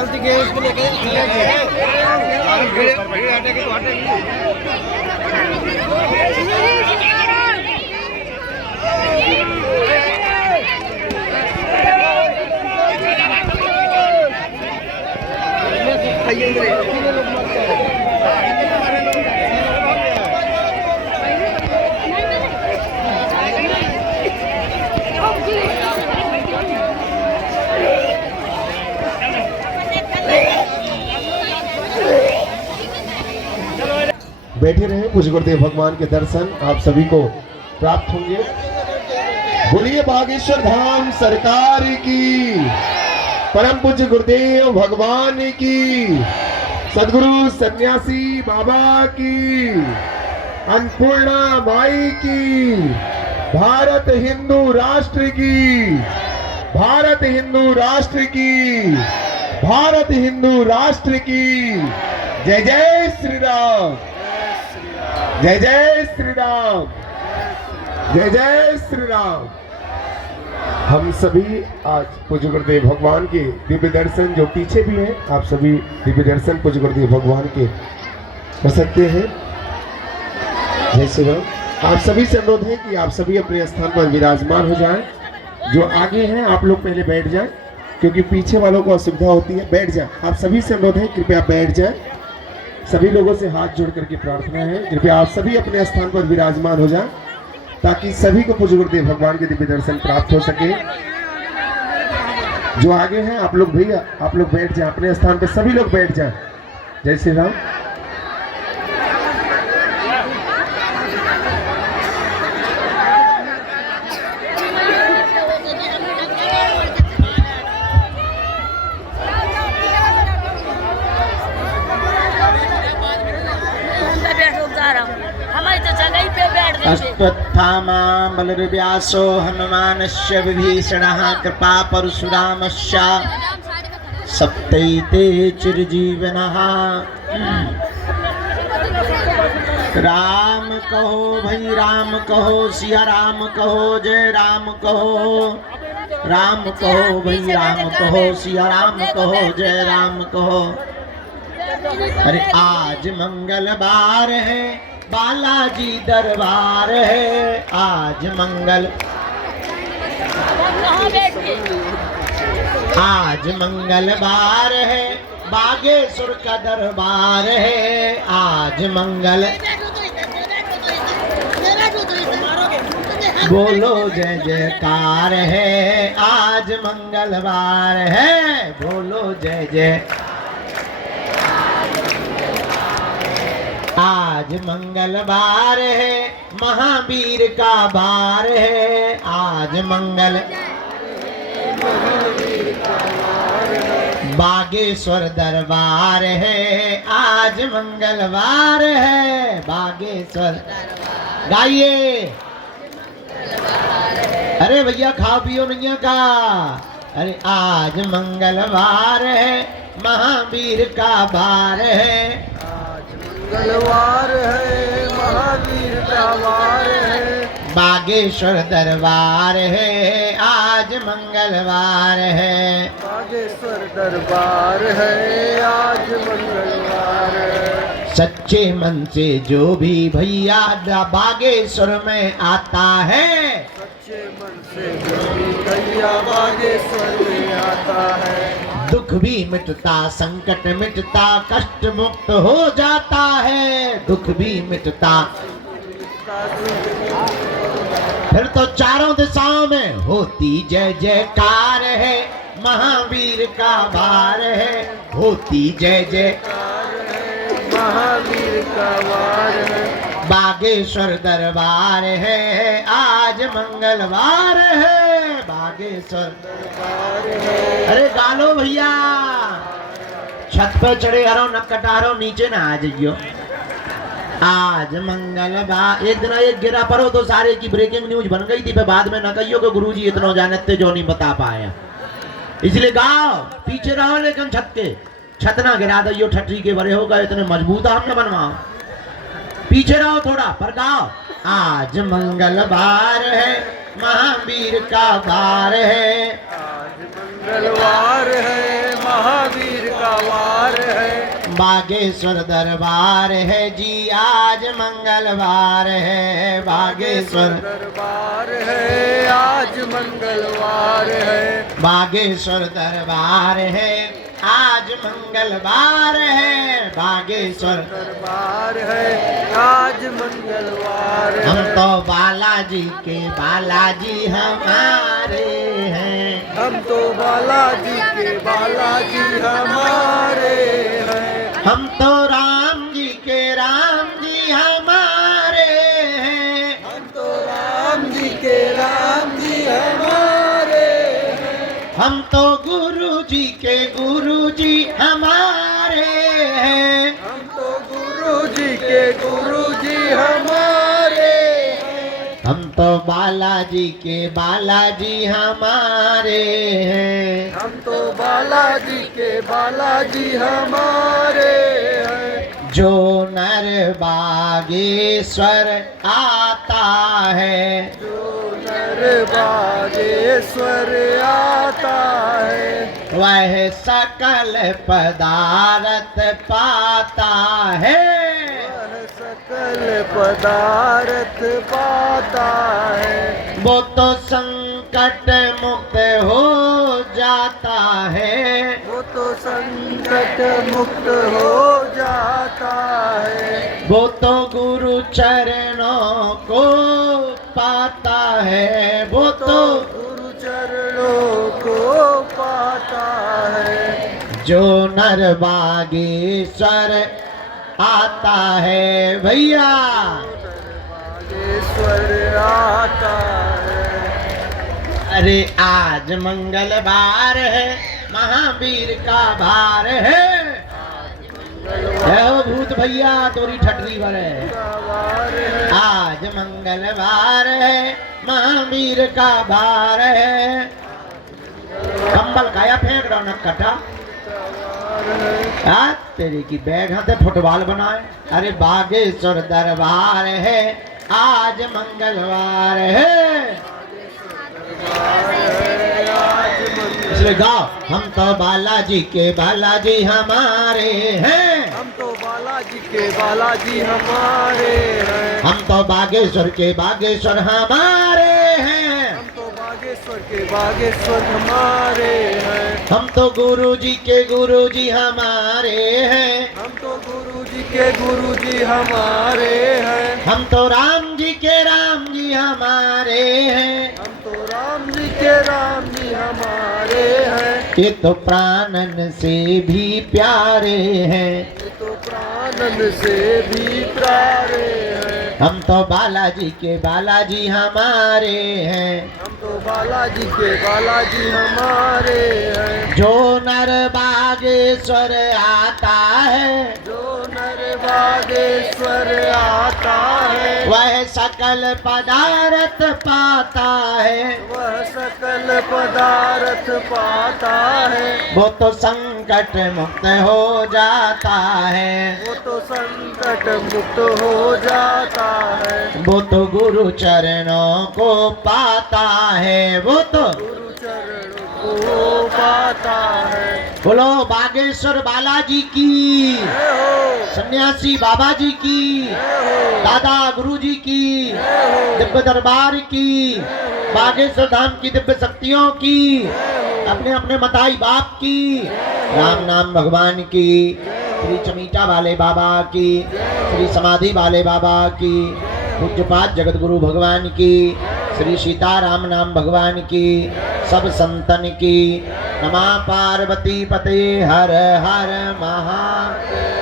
गलती के इसको लेके बैठे रहे। पूज्य गुरुदेव भगवान के दर्शन आप सभी को प्राप्त होंगे। बोलिए बागेश्वर धाम सरकार की, परम पूज्य गुरुदेव भगवान की, सदगुरु सन्यासी बाबा की, अन्नपूर्णा माई की, भारत हिंदू राष्ट्र की, भारत हिंदू राष्ट्र की, भारत हिंदू राष्ट्र की। जय जय श्री राम, जय जय श्री राम, जय जय श्री राम। हम सभी आज पूज्य गुरुदेव भगवान के दिव्य दर्शन जो पीछे भी हैं, आप सभी दिव्य दर्शन पूज्य गुरुदेव भगवान के कर सकते हैं। जय श्री राम। आप सभी से अनुरोध है कि आप सभी अपने स्थान पर विराजमान हो जाएं। जो आगे हैं आप लोग पहले बैठ जाएं, क्योंकि पीछे वालों को असुविधा होती है। बैठ जाएं। आप सभी से अनुरोध है कृपया बैठ जाएं। सभी लोगों से हाथ जोड़ करके प्रार्थना है, कृपया आप सभी अपने स्थान पर विराजमान हो जाएं, ताकि सभी को पूज्य गुरुदेव भगवान के दिव्य दर्शन प्राप्त हो सके। जो आगे हैं आप लोग भैया, आप लोग बैठ जाएं अपने स्थान पर, सभी लोग बैठ जाएं। जय श्री राम। अश्वत्थामा बलर्व्यासो हनुमानस्य विभीषणः कृपा परशुरामस्य सप्तैते चिरजीवनः। राम कहो भाई राम कहो, सिया राम कहो, जय राम कहो। राम कहो भाई राम कहो, सिया राम कहो, जय राम कहो। अरे आज मंगलवार है, बालाजी दरबार है। आज आज मंगलवार है, बागेश्वर का दरबार है। आज बोलो जय जयकार है। आज मंगलवार है, बोलो जय जय। आज मंगलवार है, महावीर का बार है। आज बागेश्वर दरबार है। आज मंगलवार है, बागेश्वर। गाइए। अरे भैया खाओ पियो नहीं का। अरे आज मंगलवार है, महावीर का बार है। मंगलवार है, महावीर का वार है। बागेश्वर दरबार है, आज मंगलवार है। बागेश्वर दरबार है, आज मंगलवार है। सच्चे मन से जो भी भैया बागेश्वर में आता है, सच्चे मन से जो भी भैया बागेश्वर में आता है, दुख भी मिटता, संकट मिटता, कष्ट मुक्त हो जाता है। दुख भी मिटता, फिर तो चारों दिशाओं में होती जय जयकार है। महावीर का बार है, होती जय जयकार है। महावीर का वार है। बागेश्वर दरबार है, आज मंगलवार है। बागेश्वर दरबार है। अरे गालो भैया, छत पे चढ़े हरो न कटारो, नीचे ना आ जाइयो। आज मंगलवार। एक दिन एक गिरा पड़ो तो सारे की ब्रेकिंग न्यूज बन गई थी, फिर बाद में न कहियो कि गुरुजी इतना जानते जो नहीं बता पाया। इसलिए गाओ, पीछे रहो लेकिन छत के, छत ना गिरा दियो। ठटरी के बड़े हो गए इतने मजबूत हमने बनवाओ। पीछे रहो थोड़ा पर गाओ। आज मंगलवार है, महावीर का बार है। आज मंगलवार है, महावीर बागेश्वर दरबार है जी आज मंगलवार है, बागेश्वर दरबार है आज मंगलवार है, बागेश्वर दरबार है आज मंगलवार है, बागेश्वर दरबार है आज मंगलवार है। हम तो बालाजी के बालाजी हमारे हैं, हम तो बालाजी के बालाजी हमारे हैं, हम तो राम जी के राम जी हमारे हैं, हम तो राम जी के राम जी हमारे हैं, हम तो गुरु जी के गुरु जी हमारे हैं, हम तो गुरु जी के गुरु जी हमारे हैं, हम तो बालाजी के बालाजी हमारे हैं। हम तो बालाजी के बालाजी हमारे हैं। जो नर बागेश्वर आता है, जो नर बागेश्वर आता है, वह सकल पदार्थ पाता है, वह सकल पदार्थ पाता है, वो तो संकट मुक्त हो जाता है, वो तो संकट मुक्त हो जाता है, वो तो गुरु चरणों को पाता है, वो तो गुरु चरणों को पाता है। जो नर बागेश्वर आता है भैया, बागेश्वर आता है। अरे आज मंगलवार है महावीर का भार है, ओ भूत भैया तोरी ठटरी भर है। सवार है, आज मंगलवार है महावीर का भार है, कंबल काया फेंक रहा न कटा आ, तेरे की बैग हाथे फुटबॉल बनाए। अरे बागेश्वर दरबार है आज मंगलवार है, इसलिए गाओ हम तो बालाजी के बालाजी हमारे हैं, हम तो बालाजी के बालाजी हमारे हैं, हम तो बागेश्वर के बागेश्वर हमारे हैं, हम तो बागेश्वर के बागेश्वर हमारे हैं, हम तो गुरु जी के गुरु जी हमारे हैं, हम तो गुरु जी के गुरु जी हमारे हैं, हम तो राम जी के राम जी हमारे हैं, हम तो राम जी के राम जी हमारे हैं, ये तो प्राणन से भी प्यारे हैं, ये तो प्राणन से भी प्यारे हैं, हम तो बालाजी के बालाजी हमारे हैं, हम तो बालाजी के बालाजी हमारे हैं। जो नर बागेश्वर आता है, जो नर बागेश्वर आता है, वह सकल पदार्थ पाता है, वह सकल पदार्थ पाता है, वो तो संकट मुक्त हो जाता है, वो तो संकट मुक्त हो जाता है, वो तो गुरु चरणों को पाता है, वो तो गुरु चरणों को पाता है। बोलो बागेश्वर बालाजी की, जय हो, सन्यासी बाबा जी की, जय हो, दादा गुरु जी की, जय हो, दिव्य दरबार की, बागेश्वर धाम की दिव्य शक्तियों की, अपने अपने मताई बाप की, राम नाम भगवान की, श्री चमीटा वाले बाबा की, श्री समाधि वाले बाबा की, पूज्यपाद जगत गुरु भगवान की, श्री सीताराम नाम भगवान की, सब संतन की। नमः पार्वती पते हर हर महादेव।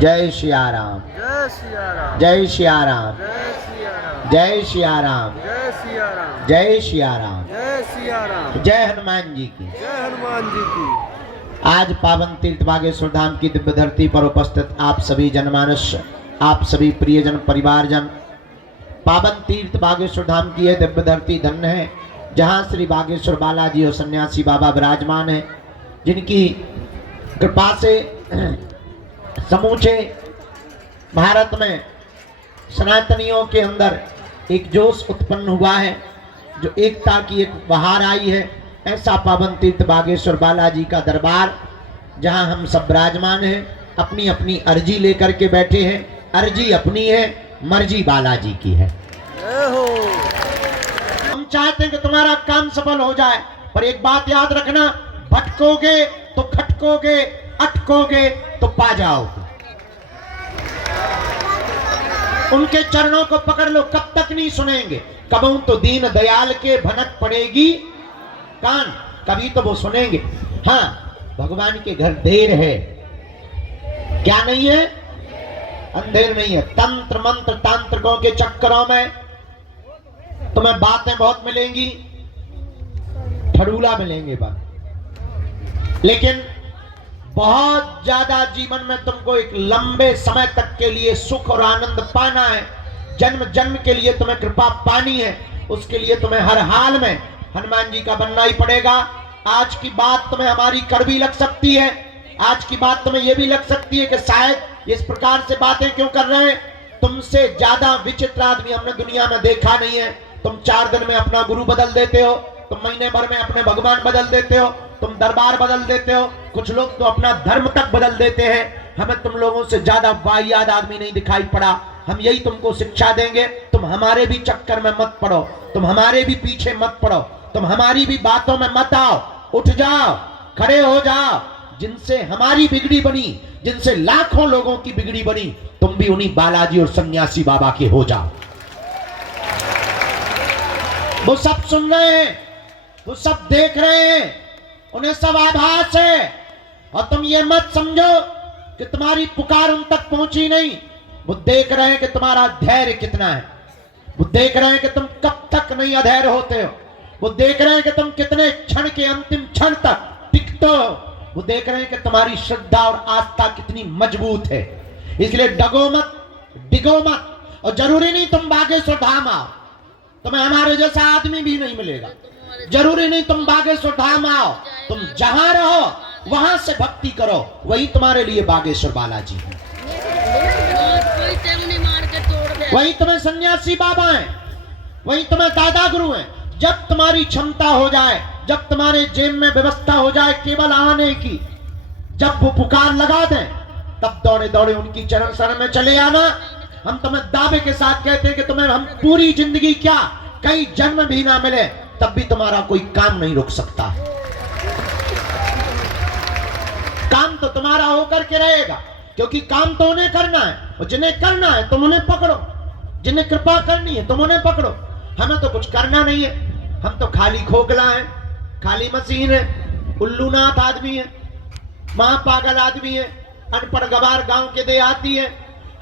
जय सिया राम, जय सिया राम, जय सिया राम, जय सिया राम, जय सिया राम, जय सिया राम, जय सिया राम, जय सिया राम, जय हनुमान जी की। जय हनुमान जी की। आज पावन तीर्थ बागेश्वर धाम की दिव्य धरती पर उपस्थित आप सभी जनमानस, आप सभी प्रियजन परिवारजन, पावन तीर्थ बागेश्वर धाम की यह दिव्य धरती धन्य है जहाँ श्री बागेश्वर बालाजी और सन्यासी बाबा विराजमान है, जिनकी कृपा से समूचे भारत में सनातनियों के अंदर एक जोश उत्पन्न हुआ है, जो एकता की एक बहार आई है। ऐसा पावन तीर्थ बागेश्वर बालाजी का दरबार जहां हम सब विराजमान हैं, अपनी अपनी अर्जी लेकर के बैठे हैं। अर्जी अपनी है, मर्जी बालाजी की है। जय हो। हम चाहते हैं कि तुम्हारा काम सफल हो जाए, पर एक बात याद रखना, भटकोगे तो खटकोगे, अटकोगे तो पा जाओगे। उनके चरणों को पकड़ लो, कब तक नहीं सुनेंगे। कबहू तो दीन दयाल के भनक पड़ेगी कान, कभी तो वो सुनेंगे। हाँ, भगवान के घर देर है, क्या नहीं है? अंधेर नहीं है। तंत्र मंत्र तांत्रिकों के चक्करों में तुम्हें बातें बहुत मिलेंगी, ठड़ूला मिलेंगे बात, लेकिन बहुत ज्यादा जीवन में तुमको एक लंबे समय तक के लिए सुख और आनंद पाना है, जन्म जन्म के लिए तुम्हें कृपा पानी है, उसके लिए तुम्हें हर हाल में हनुमान जी का बनना ही पड़ेगा। आज की बात तुम्हें हमारी कड़वी लग सकती है, आज की बात तुम्हें यह भी लग सकती है कि शायद इस प्रकार से बातें क्यों कर रहे हैं। तुमसे ज्यादा विचित्र आदमी हमने दुनिया में देखा नहीं है। तुम 4 दिन में अपना गुरु बदल देते हो, तुम महीने भर में अपने भगवान बदल देते हो, तुम दरबार बदल देते हो, कुछ लोग तो अपना धर्म तक बदल देते हैं। हमें तुम लोगों से ज्यादा वाहियात आदमी नहीं दिखाई पड़ा। हम यही तुमको शिक्षा देंगे, तुम हमारे भी चक्कर में मत पड़ो, तुम हमारे भी पीछे मत पड़ो, तुम हमारी भी बातों में मत आओ। उठ जाओ, खड़े हो जाओ। जिनसे हमारी बिगड़ी बनी, जिनसे लाखों लोगों की बिगड़ी बनी, तुम भी उन्हीं बालाजी और सन्यासी बाबा के हो जाओ। वो सब सुन रहे हैं, वो सब देख रहे हैं, उन्हें सब आभास है। और तुम ये मत समझो कि तुम्हारी पुकार उन तक पहुंची नहीं। वो देख रहे हैं कि तुम्हारा धैर्य कितना है, वो देख रहे हैं कि तुम कब तक नहीं अधैर्य होते हो, वो देख रहे हैं कि तुम कितने क्षण के अंतिम क्षण तक टिकते हो, वो देख रहे हैं कि तुम्हारी श्रद्धा और आस्था कितनी मजबूत है। इसलिए डगो मत, डिगो मत। और जरूरी नहीं तुम बागेश्वर धाम आओ, तुम्हें हमारे जैसा आदमी भी नहीं मिलेगा। जरूरी नहीं तुम बागेश्वर धाम आओ, तुम जहां रहो वहां से भक्ति करो, वही तुम्हारे लिए बागेश्वर बालाजी है, वही तुम्हें सन्यासी बाबा है, वही तुम्हें दादा गुरु है। जब तुम्हारी क्षमता हो जाए, जब तुम्हारे जेब में व्यवस्था हो जाए केवल आने की, जब वो पुकार लगा दें, तब दौड़े दौड़े उनकी चरण शरण में चले आना। हम तुम्हें दावे के साथ कहते हैं कि तुम्हें हम पूरी जिंदगी क्या, कई जन्म भी ना मिले, तब भी तुम्हारा कोई काम नहीं रुक सकता। काम तो तुम्हारा होकर के रहेगा, क्योंकि काम तो उन्हें करना है, और जिन्हें करना है तुम उन्हें पकड़ो, जिन्हें कृपा करनी है तुम उन्हें पकड़ो। हमें तो कुछ करना नहीं है, हम तो खाली खोखला है, खाली मशीन है, उल्लूनाथ आदमी है, महापागल आदमी है, अनपढ़ गवार गांव के देहाती है।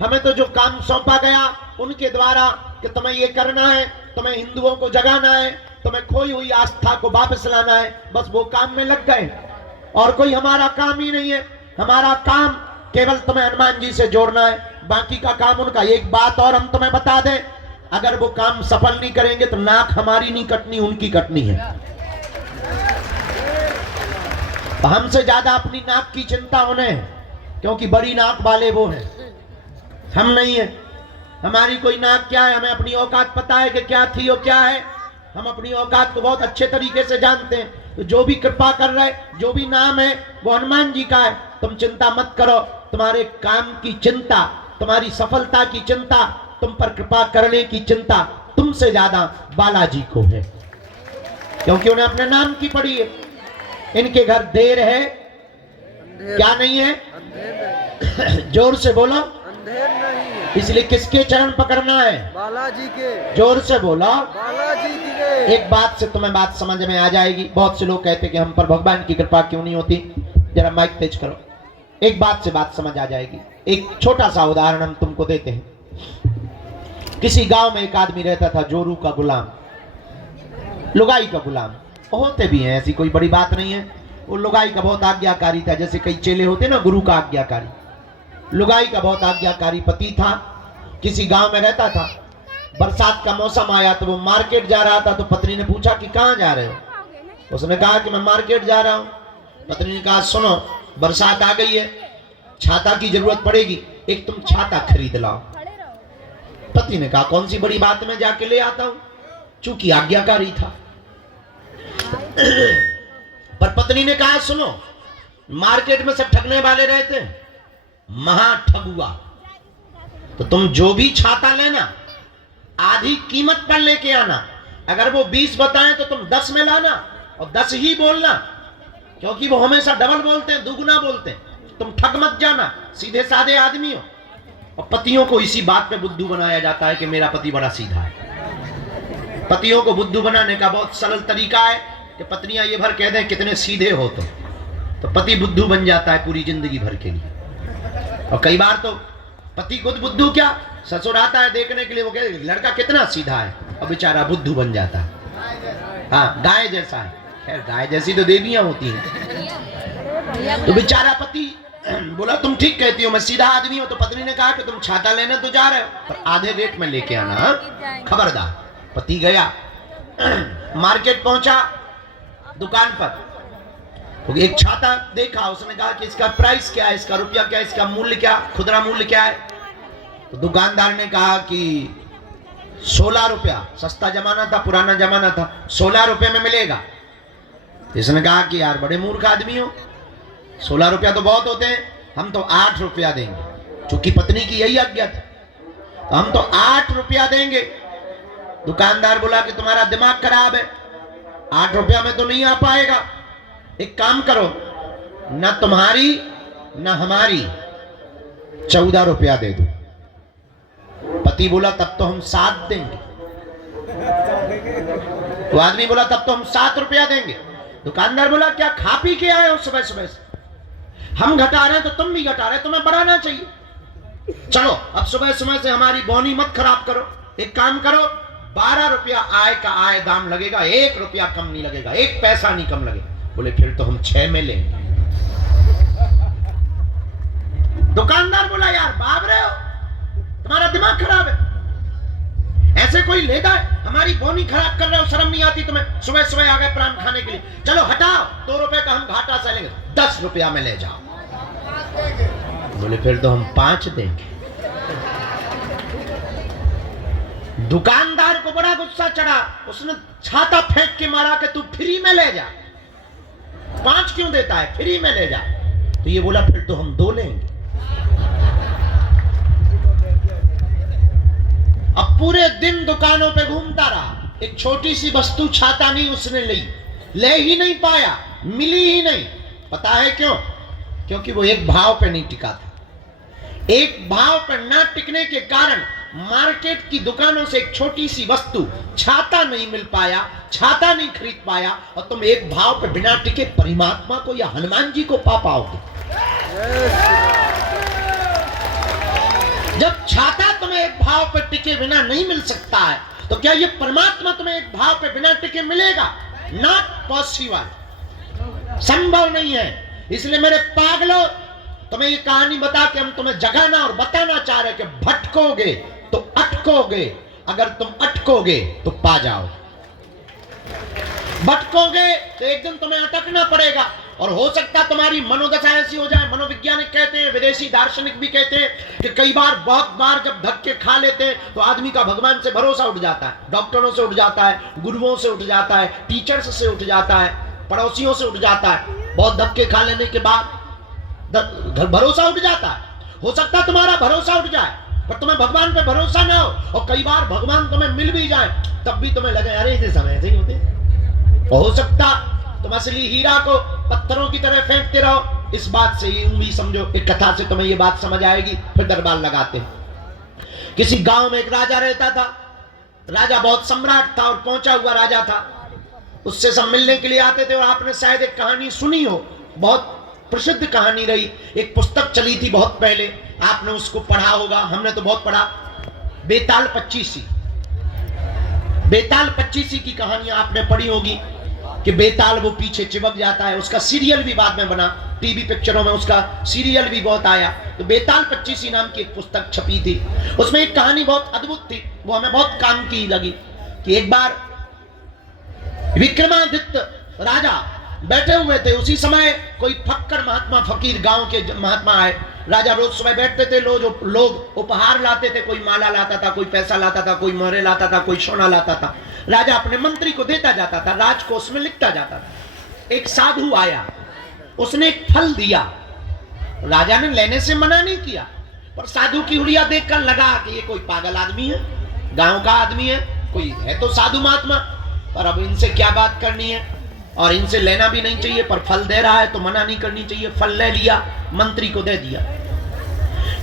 हमें तो जो काम सौंपा गया उनके द्वारा कि तुम्हें ये करना है, तुम्हें हिंदुओं को जगाना है, तुम्हें खोई हुई आस्था को वापस लाना है, बस वो काम में लग गए। और कोई हमारा काम ही नहीं है। हमारा काम केवल तुम्हें हनुमान जी से जोड़ना है, बाकी का काम उनका। एक बात और हम तुम्हें बता दें, अगर वो काम सफल नहीं करेंगे तो नाक हमारी नहीं कटनी, उनकी कटनी है। तो हमसे ज्यादा अपनी नाक की चिंता उन्हें है, क्योंकि बड़ी नाक वाले वो हैं, हम नहीं है। हमारी कोई नाक क्या है, हमें अपनी औकात पता है कि क्या थी और क्या है। हम अपनी औकात को बहुत अच्छे तरीके से जानते हैं। तो जो भी कृपा कर रहे, जो भी नाम है वो हनुमान जी का है। तुम चिंता मत करो, तुम्हारे काम की चिंता, तुम्हारी सफलता की चिंता, तुम पर कृपा करने की चिंता तुमसे ज्यादा बालाजी को है, क्योंकि उन्हें अपने नाम की पड़ी है। इनके घर देर है, क्या नहीं है? जोर से बोलो, अंधेर नहीं है। इसलिए किसके चरण पकड़ना है? बालाजी के। जोर से बोलो, बालाजी के। एक बात से तुम्हें बात समझ में आ जाएगी। बहुत से लोग कहते हैं कि हम पर भगवान की कृपा क्यों नहीं होती। जरा माइक तेज करो, एक बात से बात समझ आ जाएगी। एक छोटा सा उदाहरण हम तुमको देते हैं। किसी गांव में एक आदमी रहता था, जोरू का गुलाम, लुगाई का गुलाम। होते भी हैं, ऐसी कोई बड़ी बात नहीं है। वो लुगाई का बहुत आज्ञाकारी था, जैसे कई चेले होते ना गुरु का आज्ञाकारी। लुगाई का बहुत आज्ञाकारी पति था, किसी गांव में रहता था। बरसात का मौसम आया तो वो मार्केट जा रहा था। तो पत्नी ने पूछा कि कहाँ जा रहे हो? उसने कहा कि मैं मार्केट जा रहा हूँ। पत्नी ने कहा सुनो, बरसात आ गई है, छाता की जरूरत पड़ेगी, एक तुम छाता खरीद लाओ। पति ने कहा कौन सी बड़ी बात, मैं जाके ले आता हूं, चूंकि आज्ञाकारी था। पर पत्नी ने कहा सुनो, मार्केट में सब ठगने वाले रहते हैं, महा ठगुआ। तो तुम जो भी छाता लेना आधी कीमत पर लेके आना। अगर वो 20 बताएं तो तुम 10 में लाना और 10 ही बोलना, क्योंकि वो हमेशा डबल बोलते हैं, दुगुना बोलते हैं। तुम ठग मत जाना, सीधे साधे आदमी हो। और पतियों को इसी बात पे बुद्धू बनाया जाता है कि मेरा पति बड़ा सीधा है। पतियों को बुद्धू बनाने का बहुत सरल तरीका है कि पत्नियां ये भर कह दें कितने सीधे हो तो पति बुद्धू बन जाता है पूरी जिंदगी भर के लिए। और कई बार तो पति खुद बुद्धू क्या, ससुर आता है देखने के लिए, वो कहते लड़का कितना सीधा है, और बेचारा बुद्धू बन जाता है। हाँ, गाय जैसा है। खैर गाय जैसी तो देवियां होती हैं। तो बेचारा पति बोला तुम ठीक कहती हो, मैं सीधा आदमी हूं। तो पत्नी ने कहा कि तुम छाता लेने तो जा रहे हो, पर आधे रेट में लेके आना, खबरदार। पति गया, मार्केट पहुंचा, दुकान पर तो एक छाता देखा। उसने कहा कि इसका प्राइस क्या है, इसका रुपया क्या है, इसका मूल्य क्या, खुदरा मूल्य क्या है। तो दुकानदार ने कहा कि 16 रुपया, सस्ता जमाना था, पुराना जमाना था, 16 रुपये में मिलेगा। इसने कहा कि यार बड़े मूर्ख आदमी हो, 16 रुपया तो बहुत होते हैं, हम तो 8 रुपया देंगे। चूंकि पत्नी की यही आज्ञा थी, तो हम तो 8 रुपया देंगे। दुकानदार बोला कि तुम्हारा दिमाग खराब है, 8 रुपया में तो नहीं आ पाएगा। एक काम करो, न तुम्हारी न हमारी 14 रुपया दे दो। पति बोला तब तो हम 7 देंगे। तो आदमी बोला तब तो हम 7 रुपया देंगे। दुकानदार बोला क्या खा पी के आए हो सुबह सुबह से? हम घटा रहे हैं तो तुम भी घटा रहे, तुम्हें बढ़ाना चाहिए। चलो अब सुबह सुबह से हमारी बोनी मत खराब करो। एक काम करो, 12 रुपया आय का आय दाम लगेगा, 1 रुपया कम नहीं लगेगा, 1 पैसा नहीं कम लगेगा। बोले फिर तो हम 6 में लेंगे। दुकानदार बोला यार बाप रहे हो, तुम्हारा दिमाग खराब है, ऐसे कोई लेता है? हमारी बोनी खराब कर रहे हो, शर्म नहीं आती तुम्हें? सुबह सुबह आ गए प्राण खाने के लिए। चलो हटाओ, 2 रुपए का हम घाटा से लेंगे, 10 रुपया में ले जाओ। बोले फिर तो हम 5 देंगे। दुकानदार को बड़ा गुस्सा चढ़ा, उसने छाता फेंक के मारा कि तू फ्री में ले जा, 5 क्यों देता है, फ्री में ले जा। तो ये बोला फिर तो हम 2 लेंगे। अब पूरे दिन दुकानों पे घूमता रहा, एक छोटी सी वस्तु छाता नहीं उसने ले ही नहीं पाया, मिली ही नहीं। पता है क्यों? क्योंकि वो एक भाव पे नहीं टिका था। एक भाव पर ना टिकने के कारण मार्केट की दुकानों से एक छोटी सी वस्तु छाता नहीं मिल पाया, छाता नहीं खरीद पाया, और तुम एक भाव पर बिना टिके परमात्मा को या हनुमान जी को पा पाओगे। जब छाता तुम्हें एक भाव पर टिके बिना नहीं मिल सकता है, तो क्या ये परमात्मा तुम्हें एक भाव पर बिना टिके मिलेगा? नॉट पॉसिबल, संभव नहीं है। इसलिए मेरे पागलों, तुम्हें ये कहानी बता के हम तुम्हें जगाना और बताना चाह रहे कि भटकोगे तो अटकोगे, अगर तुम अटकोगे तो पा जाओ। भटकोगे तो एक दिन तुम्हें अटकना पड़ेगा, और हो सकता तुम्हारी मनोदशा ऐसी हो जाए। मनोवैज्ञानिक कहते हैं, विदेशी दार्शनिक भी कहते हैं कि कई बार, बहुत बार जब धक्के खा लेते हैं तो आदमी का भगवान से भरोसा उठ जाता है, डॉक्टरों से उठ जाता है, गुरुओं से उठ जाता है, टीचर्स से उठ जाता है, पड़ोसियों से उठ जाता है। बहुत धक्के खा लेने के बाद भरोसा उठ जाता है। हो सकता तुम्हारा भरोसा उठ जाए, पर तुम्हें भगवान पे भरोसा ना हो, और कई बार भगवान तुम्हें मिल भी जाए तब भी तुम्हें लगे अरे इसे समय ऐसे ही होते। हो सकता तुम असली हीरा को पत्थरों की तरह फेंकते रहो। इस बात से ये उम्मीद समझो, एक कथा से तुम्हें ये बात समझ आएगी। फिर दरबार लगाते हैं। किसी गांव में एक राजा रहता था। राजा बहुत सम्राट था और पहुंचा हुआ राजा था। उससे सब मिलने के लिए आते थे। और आपने शायद एक कहानी सुनी हो, बहुत प्रसिद्ध कहानी रही, एक पुस्तक चली थी बहुत पहले, आपने उसको पढ़ा होगा, हमने तो बहुत पढ़ा, बेताल पच्चीसी। बेताल पच्चीसी की कहानी आपने पढ़ी होगी कि बेताल वो पीछे चिपक जाता है। उसका सीरियल भी बाद में बना, टीवी पिक्चरों में उसका सीरियल भी बहुत आया। तो बेताल पच्चीसी नाम की एक पुस्तक छपी थी। उसमें एक कहानी बहुत अद्भुत थी, वो हमें बहुत काम की लगी। कि एक बार विक्रमादित्य राजा बैठे हुए थे। उसी समय कोई फक्कर महात्मा, फकीर, गांव के महात्मा आए। राजा रोज सुबह बैठते थे, लोग उपहार लाते थे, कोई माला लाता था, कोई पैसा लाता था, कोई मोहरे लाता था, कोई सोना लाता था। राजा अपने मंत्री को देता जाता था, राज को उसमें लिखता जाता था। एक साधु आया, उसने एक फल दिया। राजा ने लेने से मना नहीं किया, पर साधु की हुलिया देखकर लगा कि ये कोई पागल आदमी है, गांव का आदमी है, कोई है तो साधु महात्मा, पर अब इनसे क्या बात करनी है, और इनसे लेना भी नहीं चाहिए, पर फल दे रहा है तो मना नहीं करनी चाहिए। फल ले लिया, मंत्री को दे दिया।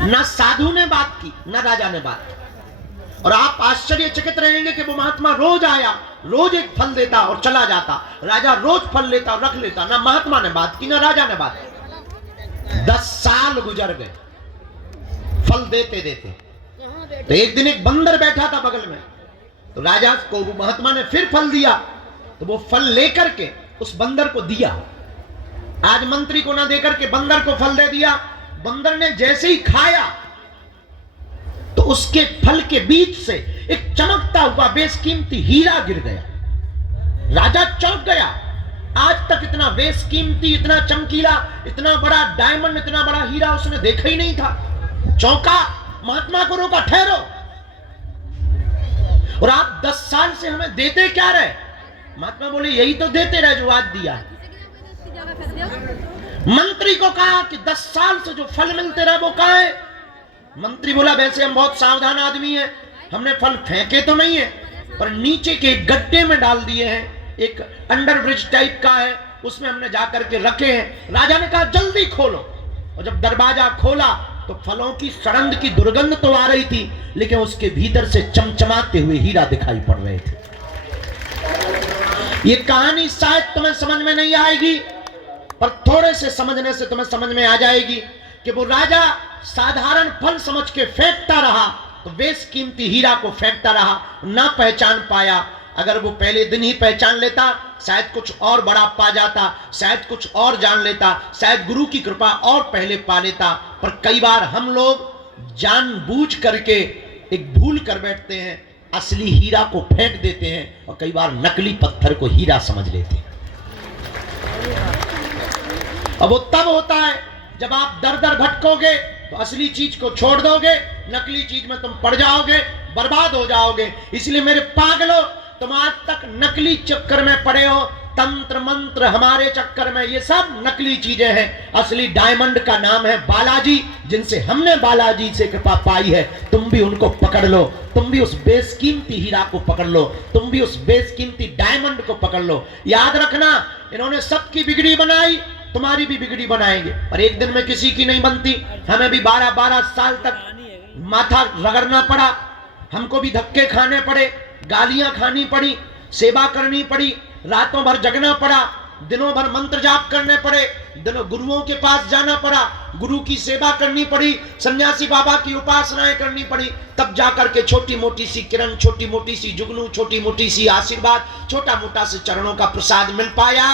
ना साधु ने बात की, ना राजा ने बात की। और आप आश्चर्यचकित रहेंगे कि वो महात्मा रोज आया, रोज एक फल देता और चला जाता। राजा रोज फल लेता और रख लेता। ना महात्मा ने बात की, ना राजा ने बात की। 10 साल गुजर गए फल देते देते। तो एक दिन एक बंदर बैठा था बगल में, तो राजा को वो महात्मा ने फिर फल दिया, तो वो फल लेकर के उस बंदर को दिया। आज मंत्री को ना देकर के बंदर को फल दे दिया। बंदर ने जैसे ही खाया तो उसके फल के बीच से एक चमकता हुआ बेशकीमती हीरा गिर गया। राजा चौंक गया। आज तक इतना बेशकीमती, इतना चमकीला, इतना बड़ा डायमंड, इतना बड़ा हीरा उसने देखा ही नहीं था। चौंका, महात्मा को रोका, ठहरो, और आप 10 साल से हमें देते क्या रहे? महात्मा बोले यही तो देते रहे जो आज दिया। मंत्री को कहा कि 10 साल से जो फल मिलते रहे वो कहां है? मंत्री बोला वैसे हम बहुत सावधान आदमी हैं, हमने फल फेंके तो नहीं है, पर नीचे के गड्ढे में डाल दिए हैं, एक अंडरब्रिज टाइप का है, उसमें हमने जाकर के रखे हैं। राजा ने कहा जल्दी खोलो, और जब दरवाजा खोला तो फलों की सड़ंद की दुर्गंध तो आ रही थी, लेकिन उसके भीतर से चमचमाते हुए हीरा दिखाई पड़ रहे थे। ये कहानी शायद तुम्हें समझ में नहीं आएगी, पर थोड़े से समझने से तुम्हें समझ में आ जाएगी कि वो राजा साधारण फल समझ के फेंकता रहा, तो बेशकीमती हीरा को फेंकता रहा, ना पहचान पाया। अगर वो पहले दिन ही पहचान लेता, शायद कुछ और बड़ा पा जाता, शायद कुछ और जान लेता, शायद गुरु की कृपा और पहले पा लेता। पर कई बार हम लोग जानबूझ करके एक भूल कर बैठते हैं, असली हीरा को फेंक देते हैं, और कई बार नकली पत्थर को हीरा समझ लेते हैं। अब वो तब होता है जब आप दर दर भटकोगे तो असली चीज को छोड़ दोगे, नकली चीज में तुम पड़ जाओगे, बर्बाद हो जाओगे। इसलिए मेरे पागलों, तुम आज तक नकली चक्कर में पड़े हो, तंत्र मंत्र हमारे चक्कर में, ये सब नकली चीजें हैं। असली डायमंड का नाम है बालाजी, जिनसे हमने बालाजी से कृपा पाई है। तुम भी उनको पकड़ लो, तुम भी उस बेशकीमती हीरा को पकड़ लो, तुम भी उस बेशकीमती डायमंड को पकड़ लो। याद रखना, इन्होंने सबकी बिगड़ी बनाई, तुम्हारी भी बिगड़ी बनाएंगे, पर एक दिन में किसी की नहीं बनती। हमें भी 12-12 साल तक माथा रगड़ना पड़ा, हमको भी धक्के खाने पड़े, गालियां खानी पड़ी, सेवा करनी पड़ी, रातों भर जगना पड़ा, दिनों भर मंत्र जाप करने पड़े, दिनों गुरुओं के पास जाना पड़ा, गुरु की सेवा करनी पड़ी, सन्यासी बाबा की उपासनाएं करनी पड़ी, तब जाकर के छोटी मोटी सी किरण, छोटी मोटी सी जुगनू, छोटी मोटी सी आशीर्वाद, छोटा मोटा से चरणों का प्रसाद मिल पाया।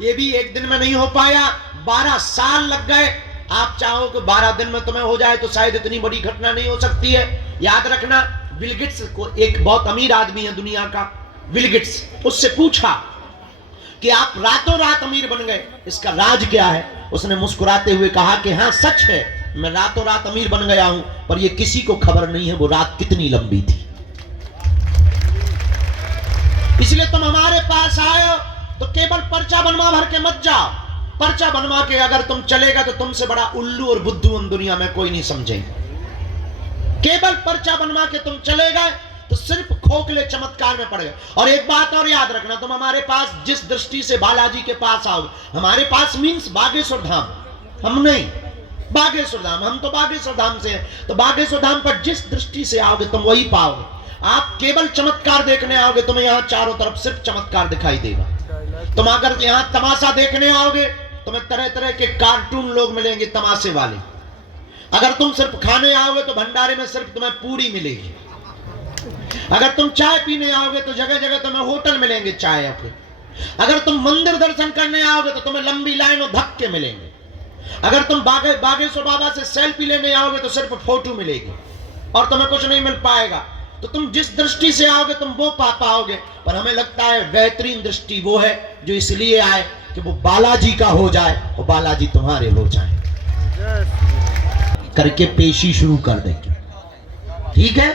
ये भी एक दिन में नहीं हो पाया, 12 साल लग गए। आप चाहो कि 12 दिन में तुम्हें हो जाए तो शायद इतनी बड़ी घटना नहीं हो सकती है। याद रखना, बिल गेट्स को, एक बहुत अमीर आदमी है दुनिया का, बिल गेट्स, उससे पूछा कि आप रातों रात अमीर बन गए, इसका राज क्या है? उसने मुस्कुराते हुए कहा कि हाँ सच है, मैं रातों रात अमीर बन गया हूं, पर यह किसी को खबर नहीं है वो रात कितनी लंबी थी। इसलिए तुम हमारे पास आए हो तो केवल पर्चा बनवा भर के मत जाओ। पर्चा बनवा के अगर तुम चलेगा तो तुमसे बड़ा उल्लू और बुद्धू हम दुनिया में कोई नहीं समझेगा। केवल पर्चा बनवा के तुम चले गए तो सिर्फ खोखले चमत्कार में पड़ गए। और एक बात और याद रखना, तुम हमारे पास जिस दृष्टि से बालाजी के पास आओगे, हमारे पास मीन्स बागेश्वर धाम, हम नहीं बागेश्वर धाम, हम तो बागेश्वर धाम से हैं, तो बागेश्वर धाम पर जिस दृष्टि से आओगे तुम वही पाओगे। आप केवल चमत्कार देखने आओगे, तुम्हें यहाँ चारों तरफ सिर्फ चमत्कार दिखाई देगा। तुम अगर यहाँ तमाशा देखने आओगे, तुम्हें तरह तरह के कार्टून लोग मिलेंगे तमाशे वाले। अगर तुम सिर्फ खाने आओगे तो भंडारे में सिर्फ तुम्हें पूरी मिलेगी। अगर तुम चाय पीने आओगे तो जगह जगह तुम्हें होटल मिलेंगे चाय के। अगर तुम मंदिर दर्शन करने आओगे तो तुम्हें लंबी लाइन और धक्के मिलेंगे। अगर तुम बागेश्वर बाबा से सेल्फी लेने आओगे तो सिर्फ फोटो मिलेगी और तुम्हें कुछ नहीं मिल पाएगा। तो तुम जिस दृष्टि से आओगे तुम वो पा पाओगे। पर हमें लगता है बेहतरीन दृष्टि वो है जो इसलिए आए कि वो बालाजी का हो जाए और बालाजी तुम्हारे हो जाए। करके पेशी शुरू कर देंगे, ठीक है।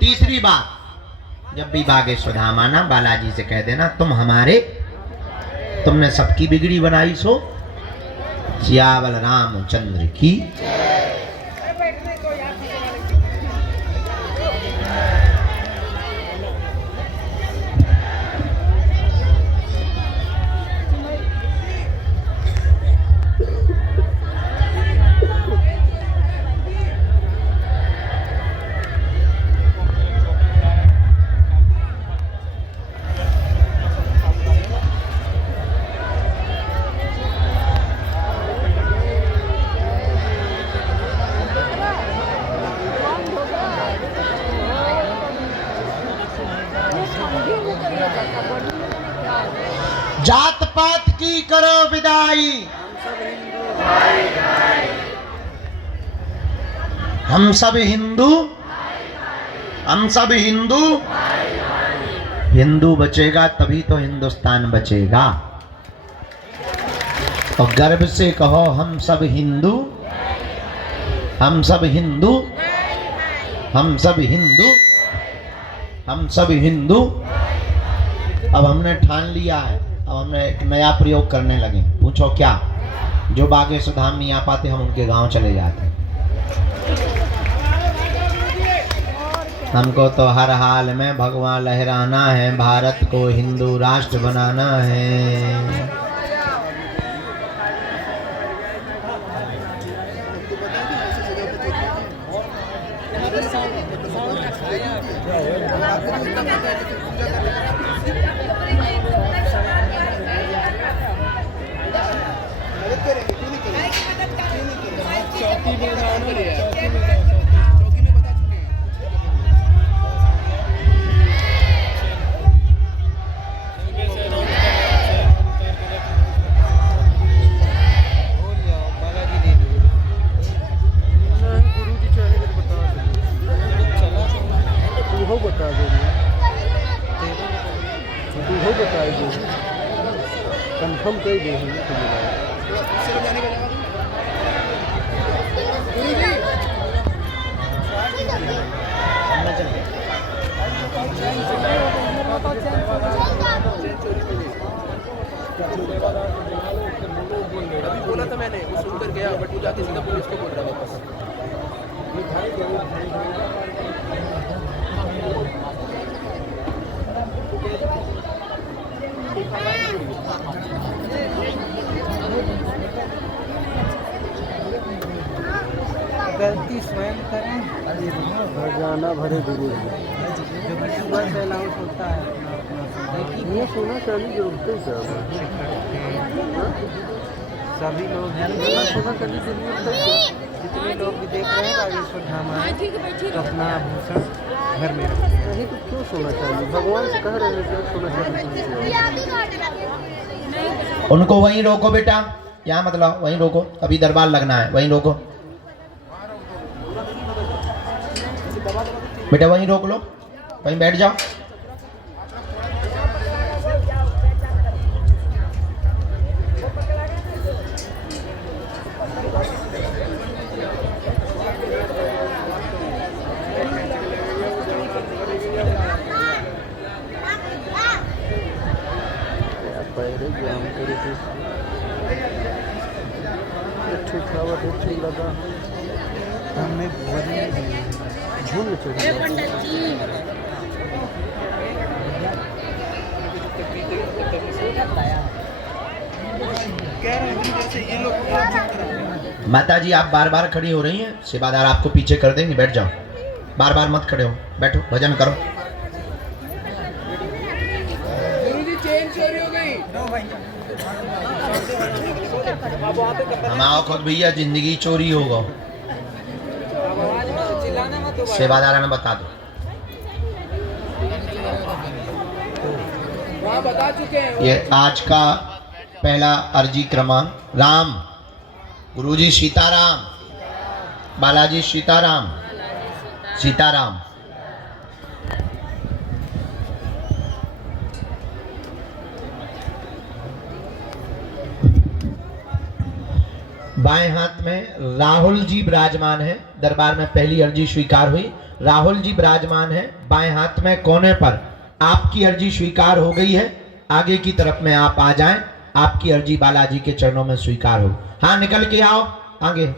तीसरी बात, जब भी बागेश्वर धाम आना, बालाजी से कह देना तुम हमारे, तुमने सबकी बिगड़ी बनाई सो सियावल रामचंद्र की। जात पात की करो विदाई, हम सब हिंदू, हम सब हिंदू। हिंदू बचेगा तभी तो हिंदुस्तान बचेगा। और गर्व से कहो हम सब हिंदू, हम सब हिंदू, हम सब हिंदू, हम सब हिंदू। अब हमने ठान लिया है, अब हमने एक नया प्रयोग करने लगे। पूछो क्या? जो बागेश्वर धाम नहीं आ पाते हम उनके गांव चले जाते। हमको तो हर हाल में भगवा लहराना है, भारत को हिंदू राष्ट्र बनाना है। कंफर्म कर दे। अभी बोला था मैंने, वो सुनकर गया बट वो जाके सीधा पुलिस को बोल रहा वापस। गलती स्वयं करें, भजाना भरे गुरु से अलाउंस होता है। ये सोना चांदी जरूरत है सभी लोग सोना चांदी जितने लोग भी देख रहे हैं बागेश्वर धाम तो अपना आभूषण घर में नहीं तो क्यों सोना चांदी? भगवान से कह रहे हैं सोना चांदी। उनको वहीं रोको बेटा, यहाँ मत लाओ, वहीं रोको। अभी दरबार लगना है, वहीं रोको बेटा, वहीं रोक लो, वहीं बैठ जाओ। लगा हमने झूल माता जी आप बार बार खड़ी हो रही हैं, सेवादार आपको पीछे कर देंगे, बैठ जाओ। बार बार मत खड़े हो, बैठो, भजन करो। हम आओ खुद भैया, जिंदगी चोरी होगा। सेवादार ने बता दो। बता चुके हैं। ये आज का पहला अर्जी क्रमांक। राम गुरुजी सीताराम, बालाजी सीताराम, सीताराम। बाएं हाथ में राहुल जी विराजमान है। दरबार में पहली अर्जी स्वीकार हुई, राहुल जी विराजमान है। बाएं हाथ में कोने पर आपकी अर्जी स्वीकार हो गई है। आगे की तरफ में आप आ जाएं। आपकी अर्जी बालाजी के चरणों में स्वीकार हो। हाँ निकल के आओ, आगे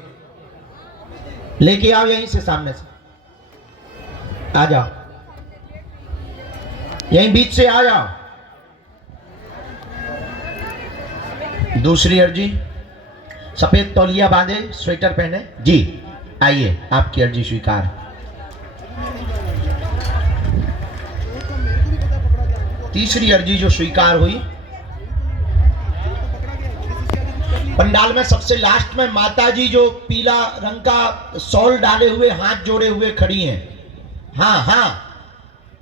लेके आओ, यहीं से सामने से आ जाओ, यहीं बीच से आ जाओ। दूसरी अर्जी, सफेद तौलिया बांधे, स्वेटर पहने जी, आइए, आपकी अर्जी स्वीकार। तीसरी अर्जी जो स्वीकार हुई, पंडाल में सबसे लास्ट में माता जी जो पीला रंग का शॉल डाले हुए हाथ जोड़े हुए खड़ी हैं। हाँ हाँ,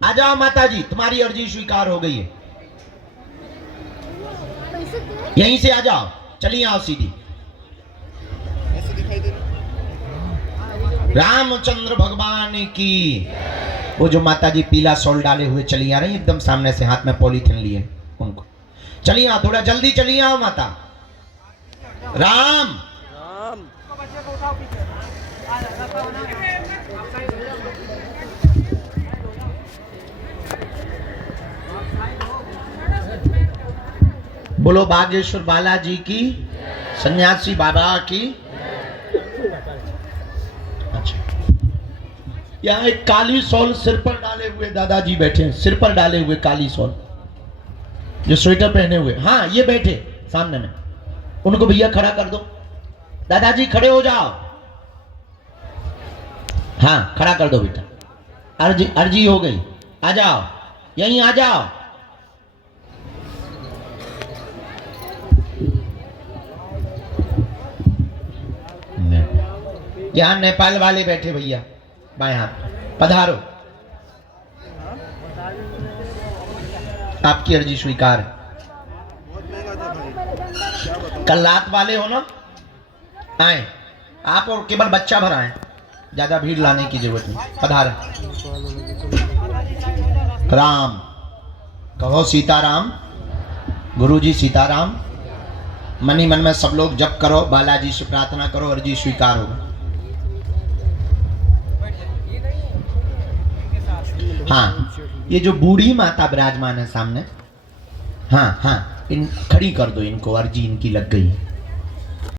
आ जाओ माता जी, तुम्हारी अर्जी स्वीकार हो गई है, यहीं से आ जाओ, चलिए आओ सीधी। रामचंद्र भगवान की। वो जो माता जी पीला शॉल डाले हुए चली आ रही, एकदम सामने से हाथ में पॉलीथिन लिए उनको, चलिए आओ, थोड़ा जल्दी चलिए आओ माता। राम बोलो बागेश्वर बालाजी की, सन्यासी बाबा की। अच्छा, यहाँ एक काली शॉल सिर पर डाले हुए दादाजी बैठे हैं, सिर पर डाले हुए काली शॉल, जो स्वेटर पहने हुए। हाँ ये बैठे सामने में, उनको भैया खड़ा कर दो। दादाजी खड़े हो जाओ, हाँ खड़ा कर दो बेटा, अर्जी हो गई, आ जाओ, यहीं आ जाओ। यहाँ नेपाल वाले बैठे भैया, बाएं हाथ, पधारो, आपकी अर्जी स्वीकार। कल रात वाले हो ना, आए आप, और केवल बच्चा भर आए, ज्यादा भीड़ लाने की जरूरत नहीं, पधार। राम कहो, सीताराम, गुरुजी सीताराम। मन ही मन में सब लोग जप करो, बालाजी से प्रार्थना करो, अर्जी स्वीकार हो। हाँ, ये जो बूढ़ी माता विराजमान है सामने, हाँ हाँ, इन खड़ी कर दो इनको, अर्जी इनकी लग गई है।